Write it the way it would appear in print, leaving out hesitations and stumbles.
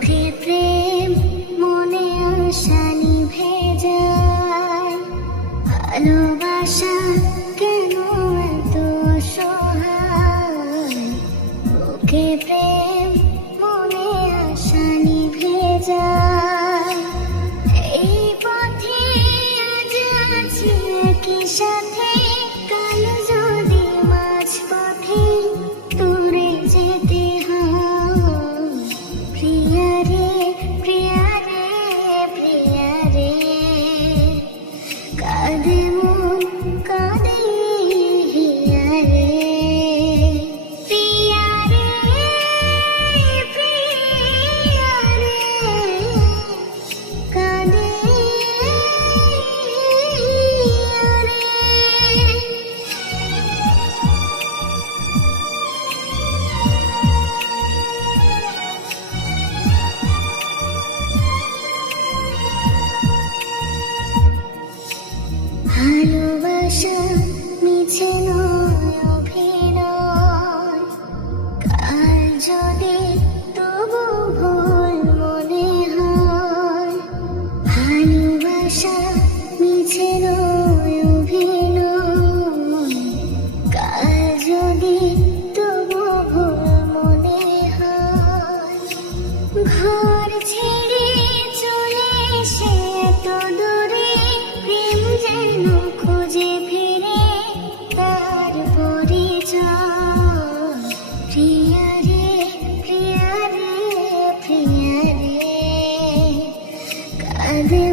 বুকে প্রেম মনে আশা নিভে যায়, ভালোবাসা কেন এত অসহায়। বুকে প্রেম মনে আশা নিভে যায়, এই পথে আজ আছি একই সাথে, কাল যদি মাঝ পথে দূরে যেতে হয়। প্রিয়া রে প্রিয়া রে প্রিয়া রে, কাঁদে মন কাঁদে হিয়া রে। প্রিয়া রে প্রিয়া রে, কাঁদে হিয়া রে। ভালোবাসা মিছে নয় অভিনয়, কাল যদি তবু ভুল মনে হয়। ভালোবাসা মিছে নয় অভিনয়, কাল যদি তবু ভুল মনে হয়। ঘর ছেড়ে চলে এসে এত দূরে, প্রেম যেন খুঁজে ফিরে তার পরিচয়। প্রিয়া রে প্রিয়া রে প্রিয়া রে, কাঁদে